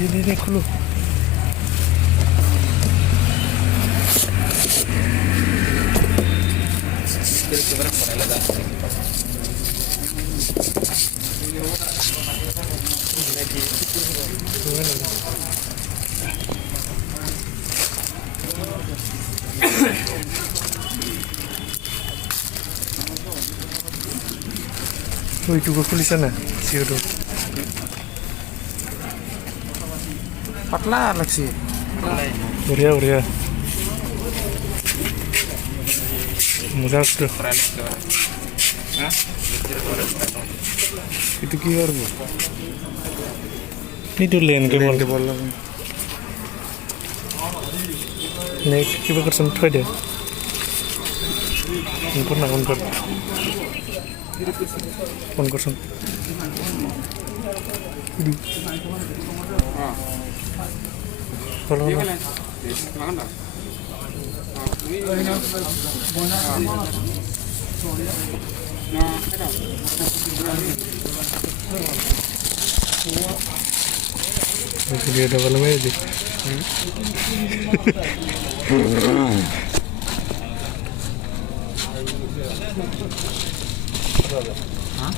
Ini khulu. Oh, itu gue kulisan ya, sih udah. Patla lagi. Uria. Mudah tuh. Itu kiar bu. Ini tuh lain ke bola. Nih, kita kerja sama dia. Unkor. Unkor sama. Kalau dia ada malam aja.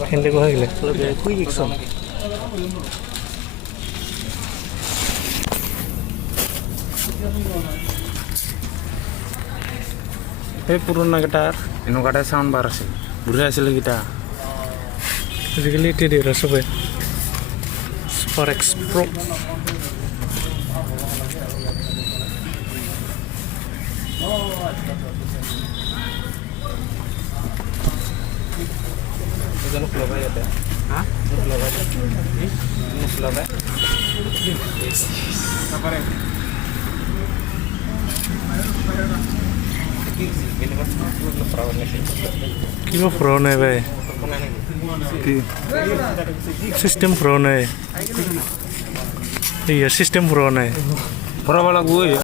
Hindi ko hagile. Quick exam. পুরোনো guitar এনেকুৱাটা sound বাৰ আছিল বুঢ়া আছিল guitar আজিকালি এতিয়া দিয়ে চবে Super X Pro জানো ফ্লবাই ইয়াতে হা ফ্লবাই নি ফ্লবাই তারপরে কিবা ফ্ৰ নাই ভাই কি সিস্টেম ফ্ৰ নাই এই সিস্টেম ফ্ৰ নাই ফ্ৰ লাগব